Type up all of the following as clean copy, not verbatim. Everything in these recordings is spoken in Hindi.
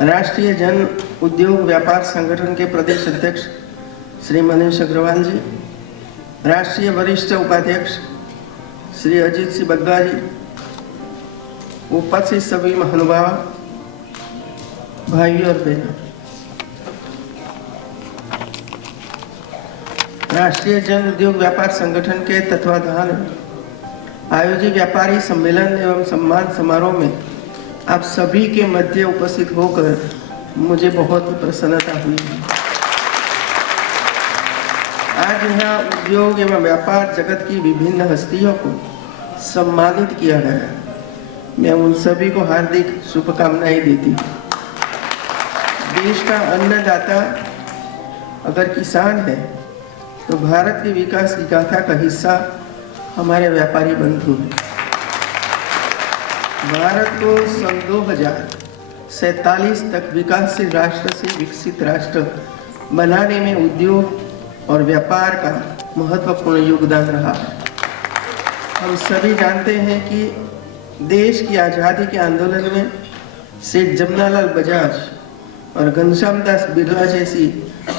राष्ट्रीय जन उद्योग व्यापार संगठन के प्रदेश अध्यक्ष श्री मनीष अग्रवाल जी, राष्ट्रीय वरिष्ठ उपाध्यक्ष श्री अजीत सिंह बग्गा जी, उपस्थित सभी महानुभाव भाइयों और बहनों, राष्ट्रीय जन उद्योग व्यापार संगठन के तत्वाधान आयोजित व्यापारी सम्मेलन एवं सम्मान समारोह में आप सभी के मध्य उपस्थित होकर मुझे बहुत ही प्रसन्नता हुई है। आज यहाँ उद्योग एवं व्यापार जगत की विभिन्न हस्तियों को सम्मानित किया गया। मैं उन सभी को हार्दिक शुभकामनाएं देती हूँ। देश का अन्नदाता अगर किसान है तो भारत के विकास की गाथा का हिस्सा हमारे व्यापारी बंधु हैं। भारत को सन 2047 तक विकासशील राष्ट्र से विकसित राष्ट्र बनाने में उद्योग और व्यापार का महत्वपूर्ण योगदान रहा है। हम सभी जानते हैं कि देश की आज़ादी के आंदोलन में सेठ जमनालाल बजाज और घनश्याम दास बिरला जैसी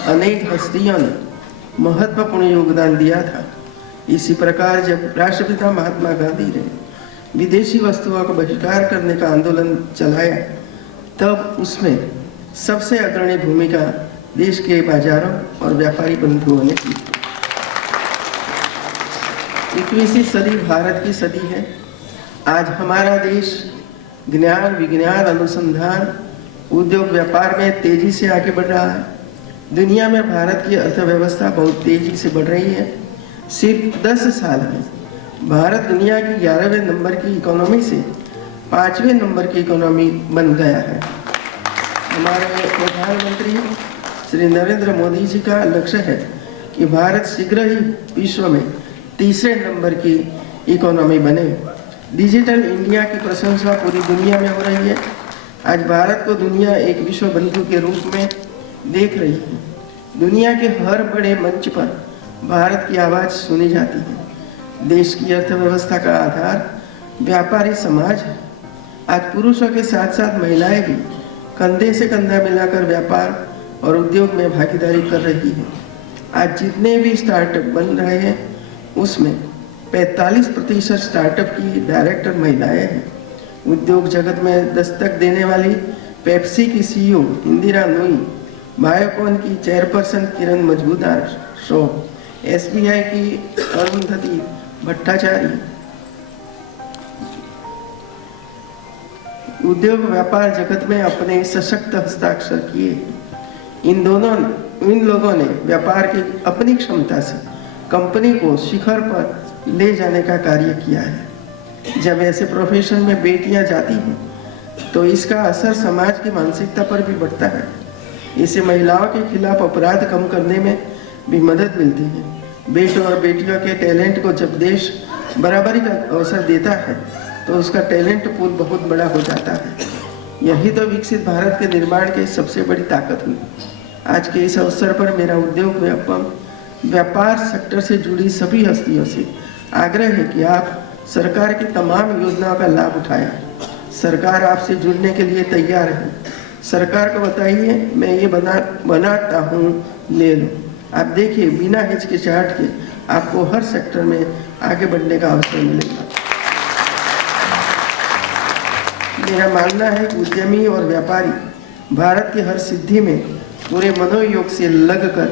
अनेक हस्तियों ने महत्वपूर्ण योगदान दिया था। इसी प्रकार जब राष्ट्रपिता महात्मा गांधी ने विदेशी वस्तुओं का बहिष्कार करने का आंदोलन चलाया, तब उसमें सबसे अग्रणी भूमिका देश के बाजारों और व्यापारी बंधुओं ने की। 21वीं सदी भारत की सदी है। आज हमारा देश ज्ञान, विज्ञान, अनुसंधान, उद्योग, व्यापार में तेजी से आगे बढ़ रहा है। दुनिया में भारत की अर्थव्यवस्था बहुत तेजी से बढ़ रही है। सिर्फ 10 साल में भारत दुनिया की 11वें नंबर की इकोनॉमी से 5वें नंबर की इकोनॉमी बन गया है। हमारे प्रधानमंत्री श्री नरेंद्र मोदी जी का लक्ष्य है कि भारत शीघ्र ही विश्व में 3रे नंबर की इकोनॉमी बने। डिजिटल इंडिया की प्रशंसा पूरी दुनिया में हो रही है। आज भारत को दुनिया एक विश्व बंधु के रूप में देख रही है। दुनिया के हर बड़े मंच पर भारत की आवाज़ सुनी जाती है। देश की अर्थव्यवस्था का आधार व्यापारी समाज है। आज पुरुषों के साथ साथ महिलाएं भी कंधे से कंधा मिलाकर व्यापार और उद्योग में भागीदारी कर रही है। आज जितने भी स्टार्टअप बन रहे हैं उसमें 45% स्टार्टअप की डायरेक्टर महिलाएं हैं। उद्योग जगत में दस्तक देने वाली पेप्सी की CEO इंदिरा नूई, बायोकॉन की चेयरपर्सन किरण मजूमदार शो, SBI की अरुंधति भट्टाचार्य, उद्योग व्यापार जगत में अपने सशक्त हस्ताक्षर किए। इन लोगों ने व्यापार की अपनी क्षमता से कंपनी को शिखर पर ले जाने का कार्य किया है। जब ऐसे प्रोफेशन में बेटियां जाती हैं तो इसका असर समाज की मानसिकता पर भी बढ़ता है। इससे महिलाओं के खिलाफ अपराध कम करने में भी मदद मिलती है। बेटों और बेटियों के टैलेंट को जब देश बराबरी का अवसर देता है तो उसका टैलेंट पूल बहुत बड़ा हो जाता है। यही तो विकसित भारत के निर्माण की सबसे बड़ी ताकत हुई। आज के इस अवसर पर मेरा उद्योग व्यापार सेक्टर से जुड़ी सभी हस्तियों से आग्रह है कि आप सरकार की तमाम योजनाओं का लाभ उठाएं। सरकार आपसे जुड़ने के लिए तैयार है। सरकार को बताइए, मैं ये बनाता हूँ, ले लो। आप देखिए, बिना हिचकिचाहट के आपको हर सेक्टर में आगे बढ़ने का अवसर मिलेगा। मेरा मानना है कि उद्यमी और व्यापारी भारत की हर सिद्धि में पूरे मनोयोग से लगकर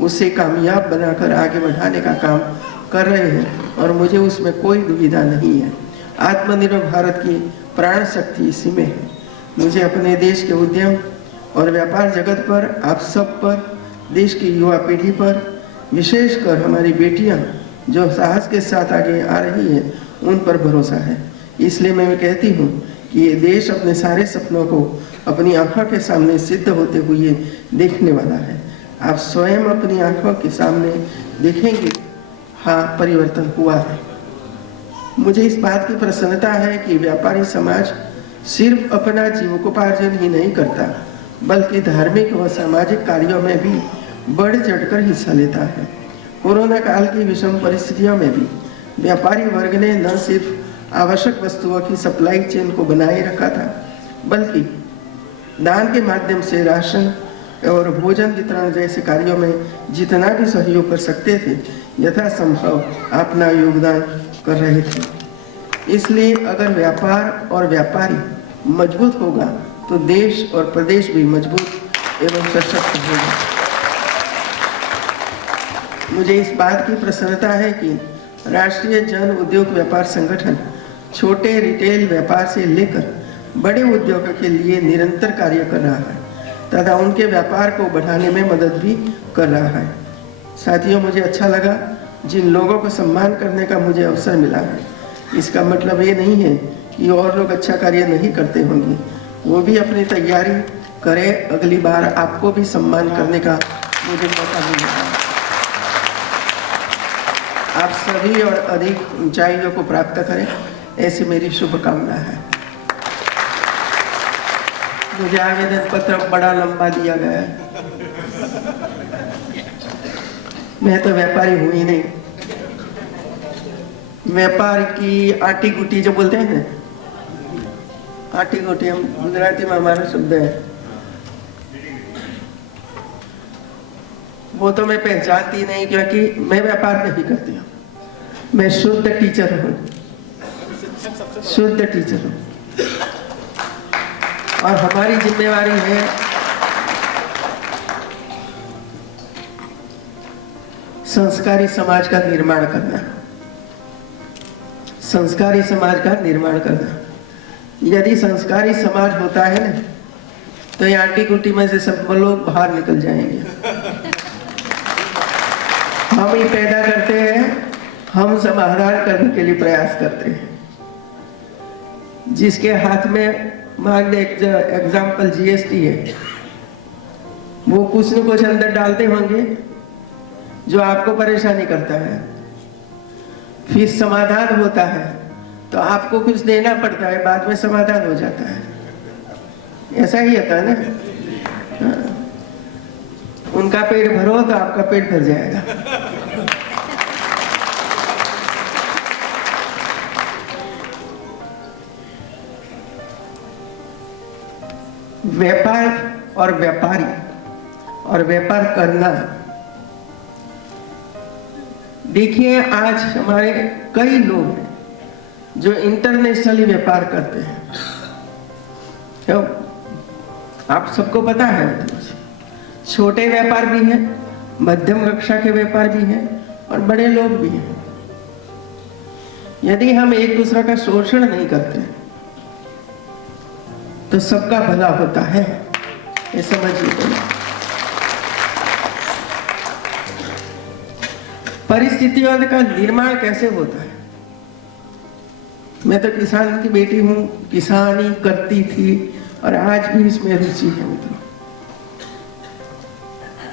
उसे कामयाब बनाकर आगे बढ़ाने का काम कर रहे हैं और मुझे उसमें कोई दुविधा नहीं है। आत्मनिर्भर भारत की प्राण शक्ति इसी में है। मुझे अपने देश के उद्यम और व्यापार जगत पर, आप सब पर, देश की युवा पीढ़ी पर, विशेषकर हमारी बेटियां जो साहस के साथ आगे आ रही हैं, उन पर भरोसा है। इसलिए मैं कहती हूँ कि ये देश अपने सारे सपनों को अपनी आंखों के सामने सिद्ध होते हुए देखने वाला है। आप स्वयं अपनी आंखों के सामने देखेंगे, हाँ, परिवर्तन हुआ है। मुझे इस बात की प्रसन्नता है कि व्यापारी समाज सिर्फ अपना जीविकोपार्जन ही नहीं करता, बल्कि धार्मिक व सामाजिक कार्यों में भी बढ़ चढ़कर हिस्सा लेता है। कोरोना काल की विषम परिस्थितियों में भी व्यापारी वर्ग ने न सिर्फ आवश्यक वस्तुओं की सप्लाई चेन को बनाए रखा था, बल्कि दान के माध्यम से राशन और भोजन वितरण जैसे कार्यों में जितना भी सहयोग कर सकते थे यथासंभव अपना योगदान कर रहे थे। इसलिए अगर व्यापार और व्यापारी मजबूत होगा तो देश और प्रदेश भी मजबूत एवं सशक्त होगा। मुझे इस बात की प्रसन्नता है कि राष्ट्रीय जन उद्योग व्यापार संगठन छोटे रिटेल व्यापार से लेकर बड़े उद्योगों के लिए निरंतर कार्य कर रहा है तथा उनके व्यापार को बढ़ाने में मदद भी कर रहा है। साथियों, मुझे अच्छा लगा जिन लोगों को सम्मान करने का मुझे अवसर मिला है। इसका मतलब ये नहीं है कि और लोग अच्छा कार्य नहीं करते होंगे, वो भी अपनी तैयारी करें। अगली बार आपको भी सम्मान करने का मुझे मौका मिलेगा। आप सभी और अधिक ऊंचाइयों को प्राप्त करें, ऐसी मेरी शुभकामना है। मुझे आवेदन पत्र बड़ा लंबा दिया गया है। मैं तो व्यापारी हूं ही नहीं। व्यापार की आटी गुटी जो बोलते हैं ना, आटी गुटी हम गुजराती में हमारा शब्द है, वो तो मैं पहचानती नहीं क्योंकि मैं व्यापार नहीं करती हूँ। मैं शुद्ध टीचर हूँ, शुद्ध टीचर हूँ। और हमारी जिम्मेवारी है संस्कारी समाज का निर्माण करना, संस्कारी समाज का निर्माण करना। यदि संस्कारी समाज होता है ना तो ये आटी गुटी में से सब लोग बाहर निकल जाएंगे। हम ही पैदा करते हैं, हम समाधान करने के लिए प्रयास करते हैं। जिसके हाथ में मान ले एग्जाम्पल जीएसटी है, वो कुछ न कुछ अंदर डालते होंगे जो आपको परेशानी करता है। फिर समाधान होता है तो आपको कुछ देना पड़ता है, बाद में समाधान हो जाता है। ऐसा ही होता है ना। हाँ। उनका पेट भरो तो आपका पेट भर जाएगा। व्यापार और व्यापारी और व्यापार करना, देखिए आज हमारे कई लोग जो इंटरनेशनली व्यापार करते हैं, तो आप सबको पता है, छोटे व्यापार भी हैं, मध्यम कक्षा के व्यापार भी हैं और बड़े लोग भी हैं। यदि हम एक दूसरे का शोषण नहीं करते तो सबका भला होता है, ये समझिए। परिस्थितियों का निर्माण कैसे होता है? मैं तो किसान की बेटी हूं, किसानी करती थी और आज भी इसमें रुचि है। मित्रों,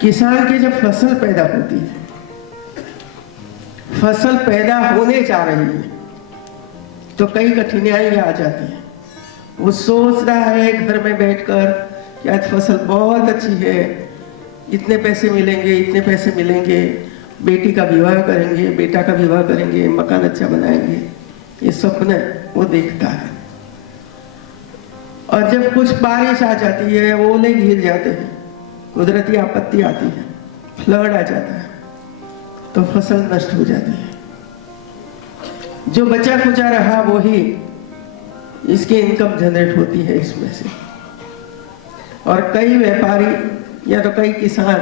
किसान की जब फसल पैदा होती है, फसल पैदा होने जा रही है तो कई कठिनाइयां आ जाती हैं। वो सोच रहा है घर में बैठकर कि आज फसल बहुत अच्छी है, इतने पैसे मिलेंगे, इतने पैसे मिलेंगे, बेटी का विवाह करेंगे, बेटा का विवाह करेंगे, मकान अच्छा बनाएंगे, ये सपने वो देखता है। और जब कुछ बारिश आ जाती है, ओले गिर जाते हैं, कुदरती आपत्ति आती है, फ्लड आ जाता है, तो फसल नष्ट हो जाती है। जो बचा खुचा रहा वो ही इसकी इनकम जनरेट होती है इसमें से। और कई व्यापारी या तो कई किसान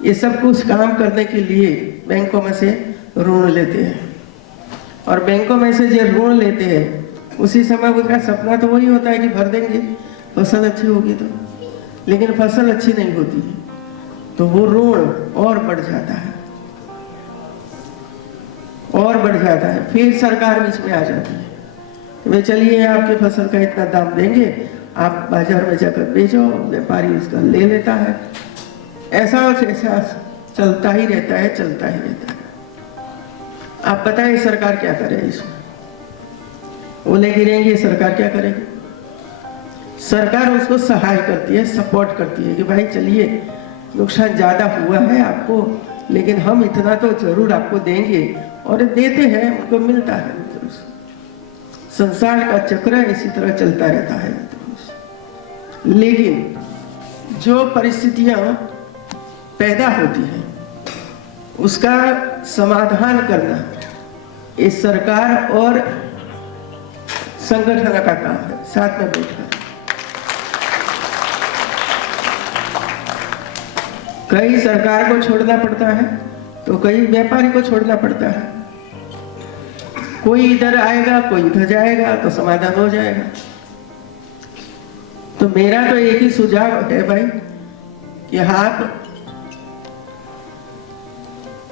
ये सब कुछ काम करने के लिए बैंकों में से ऋण लेते हैं, और बैंकों में से जो ऋण लेते हैं उसी समय उनका सपना तो वही होता है कि भर देंगे, फसल अच्छी होगी तो, लेकिन फसल अच्छी नहीं होती है तो वो ऋण और बढ़ जाता है, और बढ़ जाता है। फिर सरकार बीच में आ जाती है, वे चलिए आपकी फसल का इतना दाम देंगे, आप बाजार में जाकर बेचो, व्यापारी उसका ले लेता है। ऐसा और ऐसा चलता ही रहता है, चलता ही रहता है। आप बताइए सरकार क्या करे इसमें? ओले गिरेंगे, सरकार क्या करेगी? सरकार उसको सहाय करती है, सपोर्ट करती है कि भाई चलिए नुकसान ज्यादा हुआ है आपको, लेकिन हम इतना तो जरूर आपको देंगे, और देते हैं, उनको मिलता है। संसार का चक्र इसी तरह चलता रहता है। लेकिन जो परिस्थितियां पैदा होती हैं उसका समाधान करना ये सरकार और संगठन का काम है, साथ में बैठकर। कई सरकार को छोड़ना पड़ता है तो कई व्यापारी को छोड़ना पड़ता है। कोई इधर आएगा, कोई इधर जाएगा, तो समाधान हो जाएगा। तो मेरा तो एक ही सुझाव है भाई कि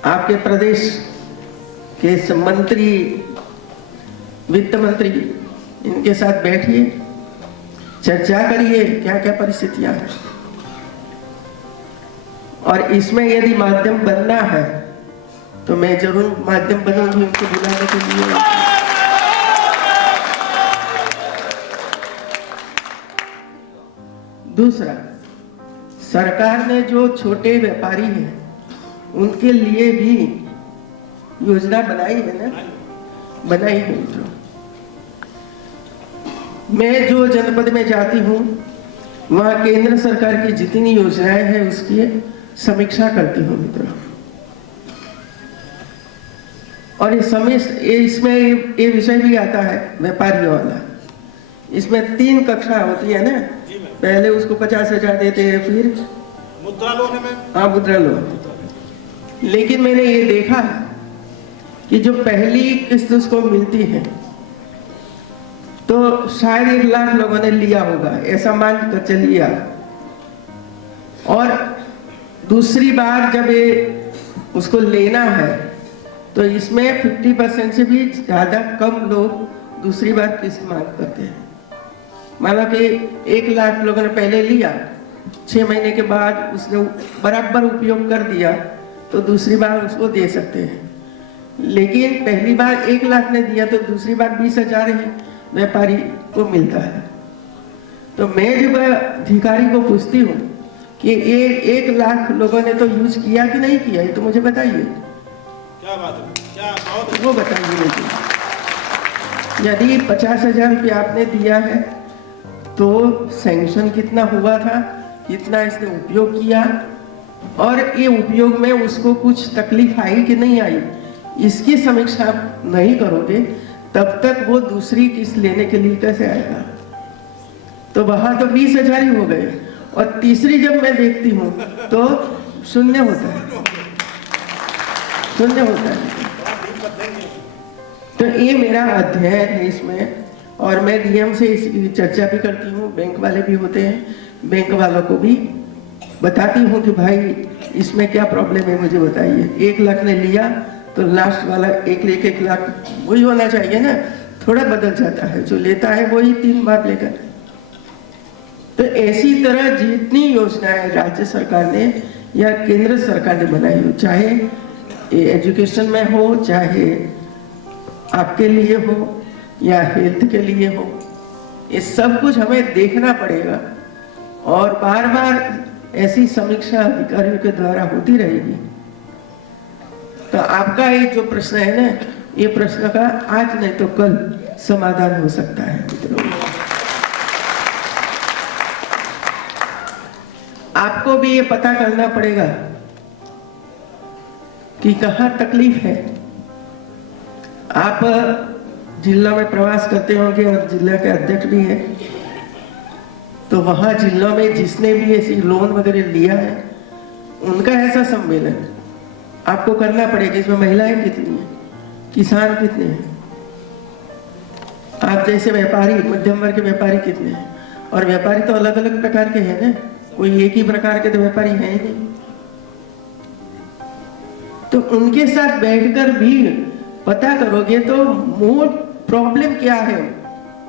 आपके प्रदेश के मंत्री, वित्त मंत्री, इनके साथ बैठिए, चर्चा करिए क्या क्या परिस्थितियां हैं, और इसमें यदि माध्यम बनना है तो मैं जरूर माध्यम बनूंगी उनको बुलाने के लिए। दूसरा, सरकार ने जो छोटे व्यापारी हैं उनके लिए भी योजना बनाई है ना, बनाई है। जो मैं जो जनपद में जाती हूँ वहाँ केंद्र सरकार की जितनी योजनाएं हैं उसकी समीक्षा करती हूँ मित्रों। और इसमें ये विषय भी आता है व्यापारियों वाला। इसमें 3 कक्षा होती है ना, पहले उसको 50,000 देते हैं, फिर मुद्रा लोन में, हाँ मुद्रा लोन। लेकिन मैंने ये देखा कि जो पहली किस्त उसको मिलती है तो शायद 1 लाख लोगों ने लिया होगा, ऐसा मान कर चलिए आप। और दूसरी बार जब ये उसको लेना है तो इसमें 50% से भी ज़्यादा कम लोग दूसरी बार किस्त मांग करते हैं। माना कि 1 लाख लोगों ने पहले लिया, 6 महीने के बाद उसने बराबर उपयोग कर दिया तो दूसरी बार उसको दे सकते हैं। लेकिन पहली बार 1 लाख ने दिया तो दूसरी बार 20,000 ही व्यापारी को मिलता है। तो मैं जब अधिकारी को पूछती हूँ कि 1 लाख लोगों ने तो यूज किया कि नहीं किया, ये तो मुझे बताइए। क्या बात है, क्या बात है, वो बताइए मुझे। यदि 50,000 रुपया आपने दिया है तो सैंक्शन कितना हुआ था, कितना इसने उपयोग किया, और ये उपयोग में उसको कुछ तकलीफ आई कि नहीं आई, इसकी समीक्षा आप नहीं करोगे तब तक वो दूसरी किस्त लेने के लिए कैसे आएगा। तो वहां तो 20,000 ही हो गए, और तीसरी जब मैं देखती हूँ तो शून्य होता है, शून्य होता है। तो ये मेरा अध्ययन है इसमें, और मैं डीएम से इसकी चर्चा भी करती हूँ। बैंक वाले भी होते हैं, बैंक वालों को भी बताती हूँ कि भाई इसमें क्या प्रॉब्लम है, मुझे बताइए। 1 लाख ने लिया तो लास्ट वाला 1 लाख वही होना चाहिए ना, थोड़ा बदल जाता है, जो लेता है वही 3 बार लेगा। तो ऐसी तरह जितनी योजनाएं राज्य सरकार ने या केंद्र सरकार ने बनाई हो, चाहे एजुकेशन में हो, चाहे आपके लिए हो या हेल्थ के लिए हो, ये सब कुछ हमें देखना पड़ेगा। और बार बार ऐसी समीक्षा अधिकारियों के द्वारा होती रहेगी। तो आपका ये जो प्रश्न है ना, ये प्रश्न का आज नहीं तो कल समाधान हो सकता है मित्रों। आपको भी ये पता करना पड़ेगा कि कहाँ तकलीफ है। आप जिला में प्रवास करते होंगे और जिला के अध्यक्ष भी हैं, तो वहाँ जिला में जिसने भी ऐसी लोन वगैरह लिया है उनका ऐसा सम्मेलन आपको करना पड़ेगा। इसमें महिलाएं कितनी हैं, किसान कितने हैं, आप जैसे व्यापारी, मध्यम वर्ग के व्यापारी कितने हैं। और व्यापारी तो अलग अलग प्रकार के हैं ना, कोई एक ही प्रकार के तो व्यापारी है ही नहीं। तो उनके साथ बैठकर भी पता करोगे तो मूल प्रॉब्लम क्या है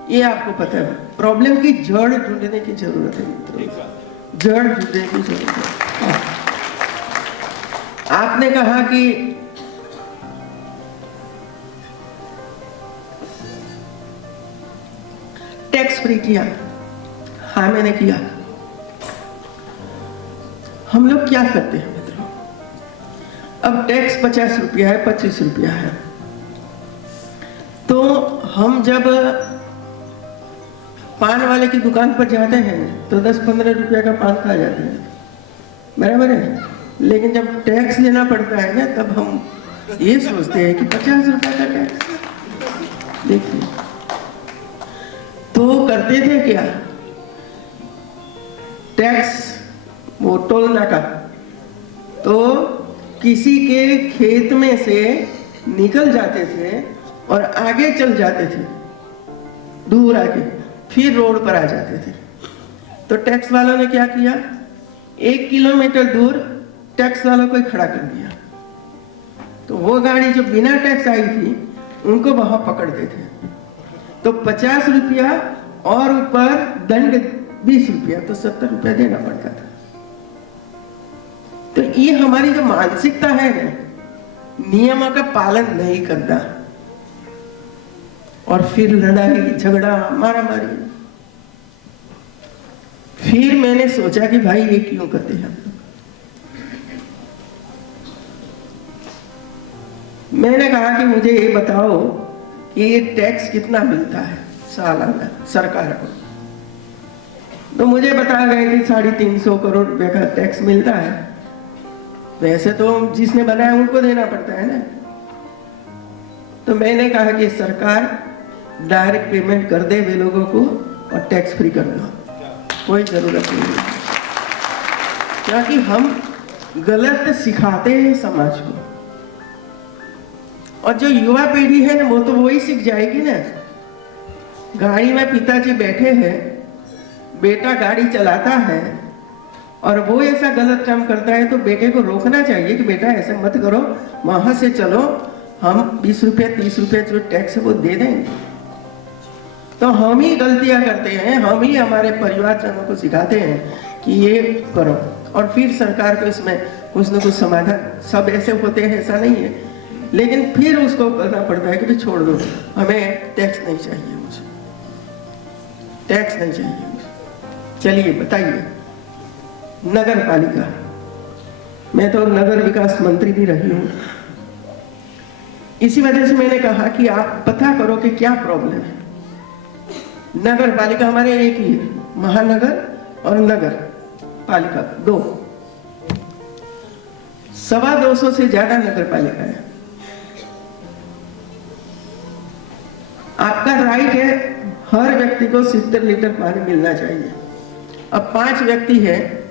ये आपको पता है। प्रॉब्लम की जड़ ढूंढने की जरूरत है मित्रों, जड़ ढूंढने की जरूरत है। आपने कहा कि टैक्स फ्री किया, हाँ मैंने किया। हम लोग क्या करते हैं मित्रों, अब टैक्स 50 रुपया है, 25 रुपया है, तो हम जब पान वाले की दुकान पर जाते हैं तो 10-15 रुपया का पान खा जाते हैं, बराबर है। लेकिन जब टैक्स देना पड़ता है ना, तब हम ये सोचते हैं कि 50 रुपया का टैक्स। देखिए, तो करते थे क्या, टैक्स वो टोल नाका, तो किसी के खेत में से निकल जाते थे और आगे चल जाते थे, दूर आगे, फिर रोड पर आ जाते थे। तो टैक्स वालों ने क्या किया, 1 किलोमीटर दूर टैक्स वालों को खड़ा कर दिया। तो वो गाड़ी जो बिना टैक्स आई थी उनको वहां पकड़ते थे, तो 50 रुपया और ऊपर दंड 20 रुपया, तो 70 रुपया देना पड़ता था। तो ये हमारी जो मानसिकता है ना, नियमों का पालन नहीं करना, और फिर लड़ाई झगड़ा मारामारी। फिर मैंने सोचा कि भाई ये क्यों करते हैं हम लोग। मैंने कहा कि मुझे ये बताओ कि ये टैक्स कितना मिलता है सालाना सरकार को। तो मुझे बताया गया कि 350 करोड़ रुपए का टैक्स मिलता है। वैसे तो जिसने बनाया उनको देना पड़ता है ना। तो मैंने कहा कि सरकार डायरेक्ट पेमेंट कर दे वे लोगों को और टैक्स फ्री कर दो, कोई जरूरत नहीं है। क्योंकि हम गलत सिखाते हैं समाज को, और जो युवा पीढ़ी है ना, वो तो वही सीख जाएगी ना। गाड़ी में पिताजी बैठे हैं, बेटा गाड़ी चलाता है और वो ऐसा गलत काम करता है, तो बेटे को रोकना चाहिए कि बेटा ऐसा मत करो, वहां से चलो, हम 20 रुपये 30 रुपये जो टैक्स है वो दे देंगे। तो हम ही गलतियां करते हैं, हम ही हमारे परिवारजनों को सिखाते हैं कि ये करो, और फिर सरकार को इसमें कुछ न कुछ समाधान, सब ऐसे होते हैं ऐसा नहीं है, लेकिन फिर उसको करना पड़ता है कि भी छोड़ दो, हमें टैक्स नहीं चाहिए, मुझे टैक्स नहीं चाहिए मुझे। चलिए बताइए, नगर पालिका, मैं तो नगर विकास मंत्री भी रही हूं, इसी वजह से मैंने कहा कि आप पता करो कि क्या प्रॉब्लम है। नगर पालिका हमारे एक ही है, महानगर और नगर पालिका 2, 250 से ज्यादा नगर पालिका है। आपका राइट है हर व्यक्ति को 70 लीटर पानी मिलना चाहिए। अब 5 व्यक्ति है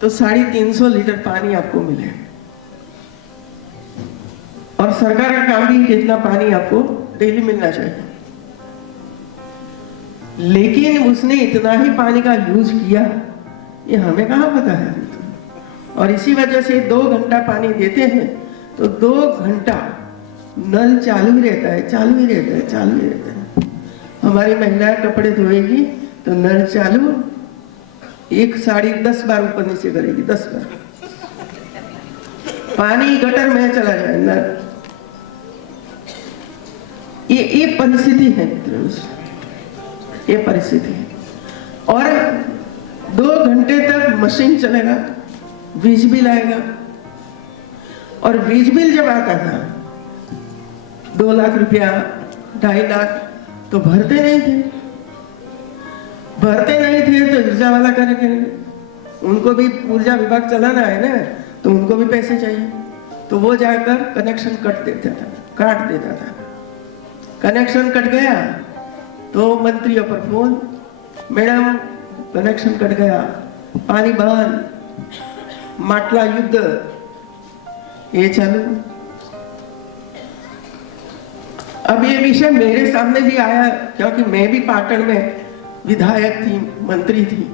तो 350 लीटर पानी आपको मिले, और सरकार का काम भी कितना पानी आपको डेली मिलना चाहिए। लेकिन उसने इतना ही पानी का यूज किया, ये हमें कहां पता है। और इसी वजह से 2 घंटा पानी देते हैं तो 2 घंटा नल चालू ही रहता है, चालू ही रहता है, चालू ही रहता है। हमारी महिलाएं कपड़े धोएगी तो नल चालू, एक साड़ी 10 बार ऊपर नीचे करेगी, 10 बार, पानी गटर में चला जाए नल। ये परिस्थिति है मित्रों, ये परिस्थिति है। और 2 घंटे तक मशीन चलेगा, वीज बिल आएगा, और वीज बिल जब आता था 2 लाख रुपया 2.5 लाख, तो भरते नहीं थे तो ऊर्जा वाला करेंगे, उनको भी ऊर्जा विभाग चलाना है ना, तो उनको भी पैसे चाहिए, तो वो जाकर कनेक्शन काट देता था। कनेक्शन कट गया तो मंत्रियों पर फोन, मैडम कनेक्शन कट गया, पानी बंद, माटला युद्ध, ये चालू। अब ये विषय मेरे सामने भी आया, क्योंकि मैं भी पाटन में विधायक थी, मंत्री थी,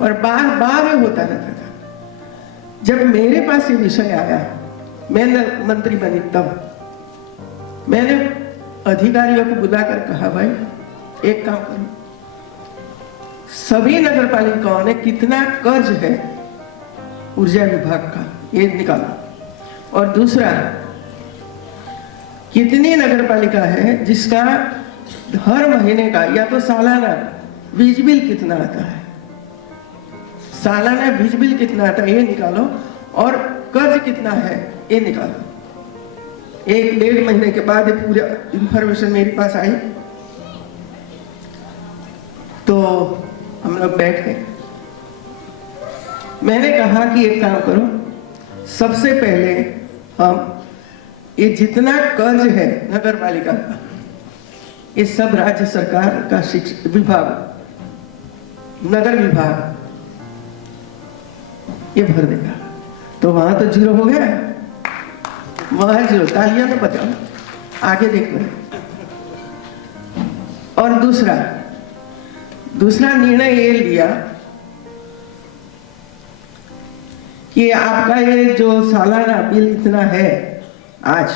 और बार बार ये होता रहता था। जब मेरे पास ये विषय आया, मैं मंत्री बनी, तब मैंने अधिकारियों को बुलाकर कहा, भाई एक काम करो, सभी नगर पालिकाओं ने कितना कर्ज है ऊर्जा विभाग का, ये निकालो, और दूसरा कितनी नगर पालिका है जिसका हर महीने का या तो सालाना वीज बिल कितना आता है, सालाना वीज बिल कितना आता है ये निकालो, और कर्ज कितना है ये निकालो। 1-1.5 महीने के बाद पूरा इंफॉर्मेशन मेरे पास आई, तो तो हम लोग बैठ गए। मैंने कहा कि एक काम करो, सबसे पहले हम ये जितना कर्ज है नगर पालिका का, ये सब राज्य सरकार का शिक्षा विभाग, नगर विभाग ये भर देगा। तो वहां तो जीरो हो गया, वहां जीरो, तालियां तो बजाओ, आगे देखना। और दूसरा निर्णय ये लिया कि आपका ये जो सालाना बिल इतना है, आज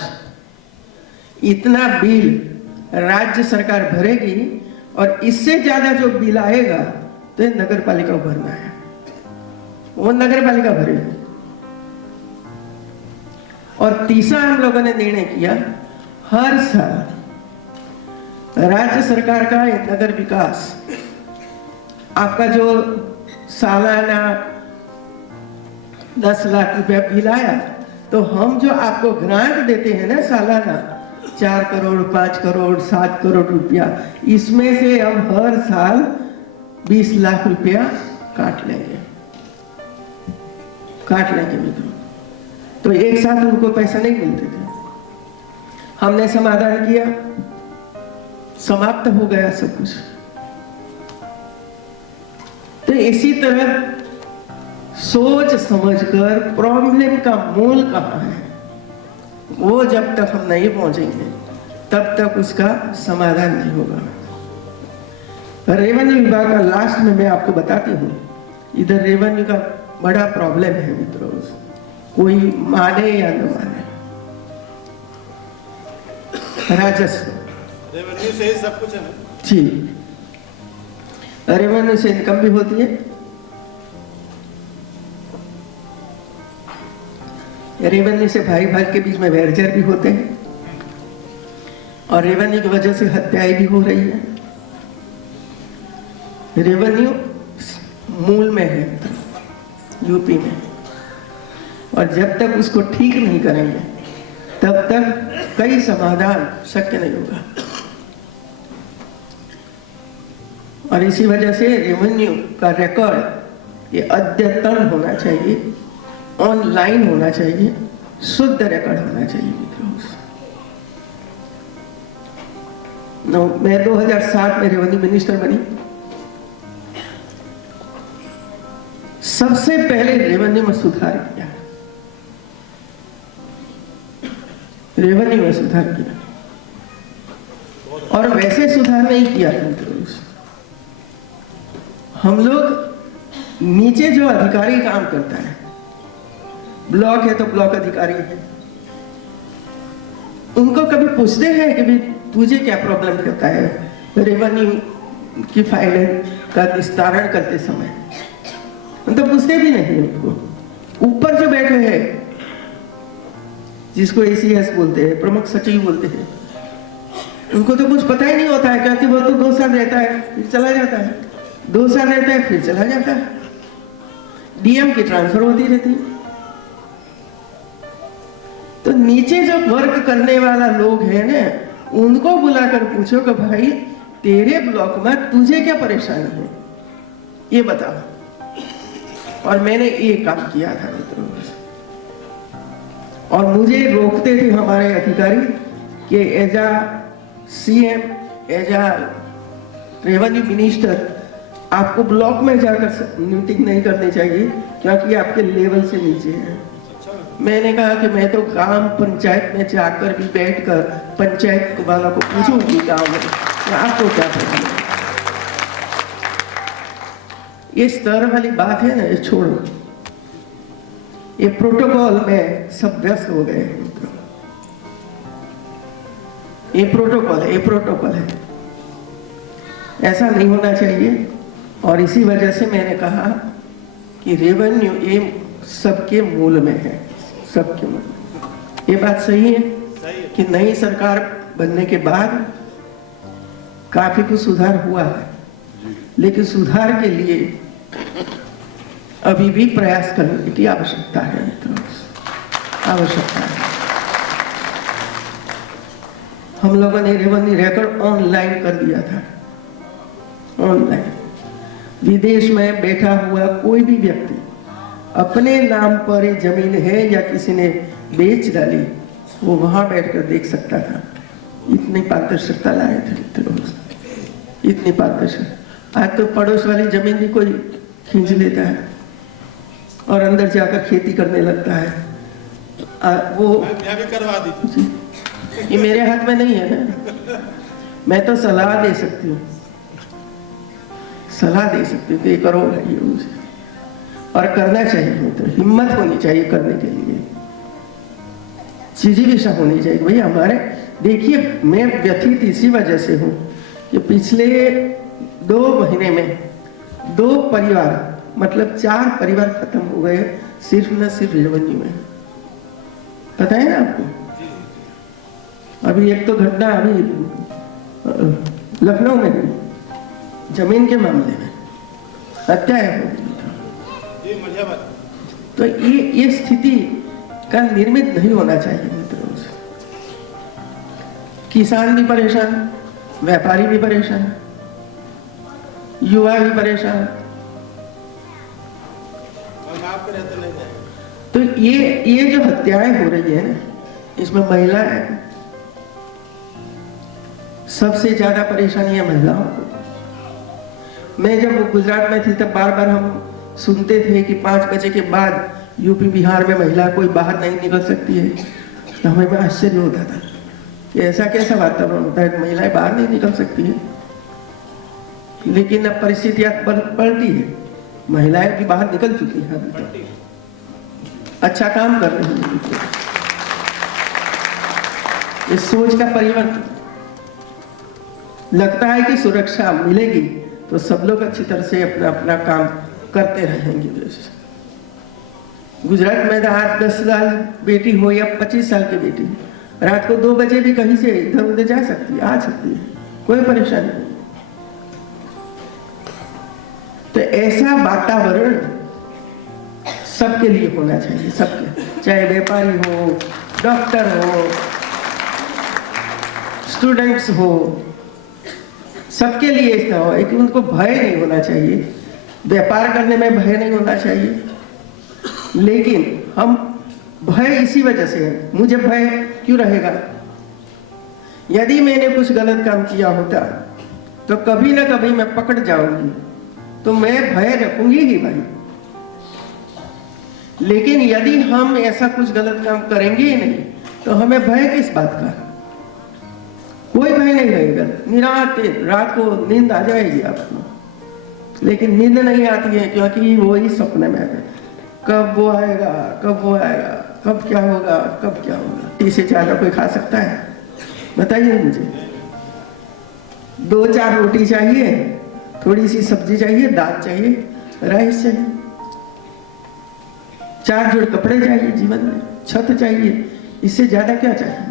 इतना बिल राज्य सरकार भरेगी और इससे ज्यादा जो बिल आएगा तो ये नगर पालिका को भरना है, वो नगर पालिका भरेगी। और तीसरा हम लोगों ने निर्णय किया, हर साल राज्य सरकार का ये नगर विकास, आपका जो सालाना 10 लाख रुपया बिल आया, तो हम जो आपको ग्रांट देते हैं ना सालाना 4 करोड़ 5 करोड़ 7 करोड़ रुपया, इसमें से हम हर साल 20 लाख रुपया काट लेंगे मित्रों। तो एक साथ उनको पैसा नहीं मिलते थे। हमने समाधान किया, समाप्त हो गया सब कुछ। तो इसी तरह सोच समझकर प्रॉब्लम का मूल कहाँ है, वो जब तक हम नहीं पहुंचेंगे तब तक उसका समाधान नहीं होगा। रेवेन्यू विभाग का लास्ट में मैं आपको बताती हूँ, इधर रेवेन्यू का बड़ा प्रॉब्लम है मित्रों, कोई माने या न माने। राजस्व, रेवेन्यू से ही सब कुछ है ना जी, रेवेन्यू से इनकम भी होती है, रेवेन्यू से भाई भाई के बीच में वैरजर भी होते हैं, और रेवेन्यू की वजह से हत्याएं भी हो रही है। रेवेन्यू मूल में है यूपी में, और जब तक उसको ठीक नहीं करेंगे तब तक कई समाधान शक्य नहीं होगा। और इसी वजह से रेवेन्यू का रिकॉर्ड ये अद्यतन होना चाहिए, ऑनलाइन होना चाहिए, शुद्ध रिकॉर्ड होना चाहिए मित्रों। मैं 2007 में रेवेन्यू मिनिस्टर बनी। सबसे पहले रेवेन्यू में सुधार किया, रेवेन्यू में सुधार किया, और वैसे सुधार नहीं किया मित्रों। हम लोग नीचे जो अधिकारी काम करता है, ब्लॉक है तो ब्लॉक अधिकारी है, उनको कभी पूछते हैं कि भी तुझे क्या प्रॉब्लम करता है रेवेन्यू की फाइलें का निस्तारण करते समय? तो पूछते भी नहीं उनको। ऊपर जो बैठे हैं, जिसको एसीएस बोलते हैं, प्रमुख सचिव बोलते हैं, उनको तो कुछ पता ही नहीं होता है, क्योंकि वो तो 2 साल रहता है फिर चला जाता है, 2 साल रहता है फिर चला जाता है, डीएम की ट्रांसफर होती रहती है। तो नीचे जो वर्क करने वाला लोग है ना, उनको बुलाकर पूछो कि भाई तेरे ब्लॉक में तुझे क्या परेशानी है, ये बताओ। और मैंने ये काम किया था मित्रों, और मुझे रोकते थे हमारे अधिकारी कि as a CM, as a revenue minister, आपको ब्लॉक में जाकर मीटिंग नहीं करनी चाहिए क्योंकि आपके लेवल से नीचे है। मैंने कहा कि मैं तो ग्राम पंचायत में जाकर भी बैठकर पंचायत वालों को पूछूंगी गाँव में आपको क्या पता। ये स्तर वाली बात है ना, ये छोड़ो, ये प्रोटोकॉल में सब व्यस्त हो गए हैं मित्रों। ये प्रोटोकॉल है, ऐसा नहीं होना चाहिए। और इसी वजह से मैंने कहा कि रेवेन्यू ये सबके मूल में है, सबके मूल में। ये बात सही है कि नई सरकार बनने के बाद काफी कुछ सुधार हुआ है, लेकिन सुधार के लिए अभी भी प्रयास करने की आवश्यकता है मित्रों, आवश्यकता है। हम लोगों ने रेवेन्यू रिकॉर्ड ऑनलाइन कर दिया था, ऑनलाइन। विदेश में बैठा हुआ कोई भी व्यक्ति अपने नाम पर ये जमीन है या किसी ने बेच डाली, वो वहां बैठकर देख सकता था। इतनी पारदर्शिता लाए थे मित्रों, इतनी पारदर्शिता। आज तो पड़ोस वाली जमीन भी कोई खींच लेता है और अंदर जाकर खेती करने लगता है। वो मैं भी करवा दी। ये मेरे हाथ में नहीं है ना, मैं तो सलाह दे सकती हूँ, सलाह दे सकती हूँ कि ये करो भाई, और करना चाहिए। तो हिम्मत होनी चाहिए करने के लिए, जिज्ञासा होनी चाहिए। भाई हमारे देखिए, मैं व्यथित इसी वजह से हूँ कि पिछले 2 महीने में 2 परिवार, मतलब 4 परिवार खत्म हो गए सिर्फ न सिर्फ रेवन्यू में। पता है ना आपको? अभी एक तो घटना अभी लखनऊ में हुई, जमीन के मामले में हत्या है। तो ये स्थिति का निर्मित नहीं होना चाहिए मित्रों। किसान भी परेशान, व्यापारी भी परेशान, युवा भी परेशान। तो ये जो हत्याएं हो रही है ना, इसमें महिलाएं, सबसे ज्यादा परेशानी है महिलाओं को। मैं जब गुजरात में थी तब बार बार हम सुनते थे कि 5 बजे के बाद यूपी बिहार में महिला कोई बाहर नहीं निकल सकती है। तो हमें आश्चर्य होता था कि ऐसा कैसा वातावरण होता है, महिलाएं बाहर नहीं निकल सकती है। लेकिन अब परिस्थितियां पलटी है, महिलाएं भी बाहर निकल चुकी हैं, अच्छा काम कर रही है। इस सोच का परिवर्तन, लगता है कि सुरक्षा मिलेगी तो सब लोग अच्छी तरह से अपना अपना काम करते रहेंगे। गुजरात में 10 साल बेटी हो या 25 साल की बेटी, रात को 2 बजे भी कहीं से इधर उधर जा सकती है, आ सकती है, कोई परेशानी नहीं। तो ऐसा वातावरण सबके लिए होना चाहिए, सबके, चाहे व्यापारी हो, डॉक्टर हो, स्टूडेंट्स हो, सबके लिए ऐसा हो कि उनको भय नहीं होना चाहिए। व्यापार करने में भय नहीं होना चाहिए। लेकिन हम भय इसी वजह से है, मुझे भय क्यों रहेगा? यदि मैंने कुछ गलत काम किया होता तो कभी ना कभी मैं पकड़ जाऊंगी, तो मैं भय रखूंगी ही भाई। लेकिन यदि हम ऐसा कुछ गलत काम करेंगे ही नहीं तो हमें भय किस बात का? कोई भय नहीं रहेगा। निराते रात को नींद आ जाएगी आपको, लेकिन नींद नहीं आती है क्योंकि वो ही सपने में है। कब वो आएगा, कब वो आएगा, कब क्या होगा, कब क्या होगा। इससे ज्यादा कोई खा सकता है? बताइए मुझे। 2-4 रोटी चाहिए, थोड़ी सी सब्जी चाहिए, दाल चाहिए, राइस चाहिए, 4 जोड़ कपड़े चाहिए, जीवन में छत चाहिए, इससे ज्यादा क्या चाहिए?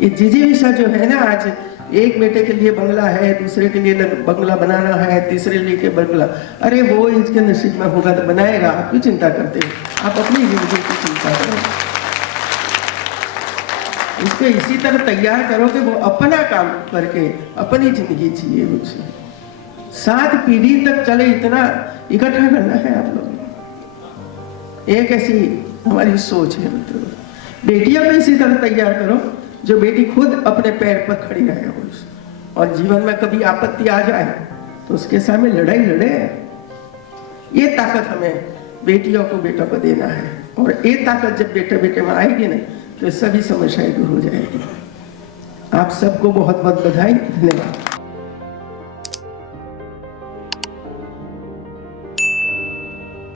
ये जिज्ञासा जो है ना, आज एक बेटे के लिए बंगला है, दूसरे के लिए बंगला बनाना है, तीसरे लिए बंगला, अरे वो इसके नसीब में होगा तो बनाएगा, आप क्यों चिंता करते हैं? आप अपनी जिंदगी की चिंता करो, उसको इसी तरह तैयार करो कि वो अपना काम करके अपनी जिंदगी जिए। मुझसे 7 पीढ़ी तक चले, इतना इकट्ठा करना है आप लोग। एक ऐसी हमारी सोच है। बेटियां भी इसी तरह तैयार करो जो बेटी खुद अपने पैर पर खड़ी रहे हो, और जीवन में कभी आपत्ति आ जाए तो उसके सामने लड़ाई लड़े। ये ताकत हमें बेटियों को बेटों को देना है, और ये ताकत जब बेटे बेटे में आएगी नहीं तो सभी समस्याएं दूर हो जाएगी। आप सबको बहुत बहुत बधाई, धन्यवाद।